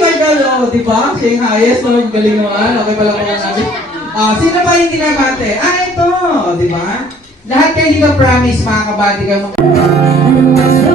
my God, oh, di ba? Siya yung highest, no? Galing naman. Okay pala po namin. Sino ba yung dinabate? Ito, di ba? Lahat kayo dito promise, mga kabati kayo.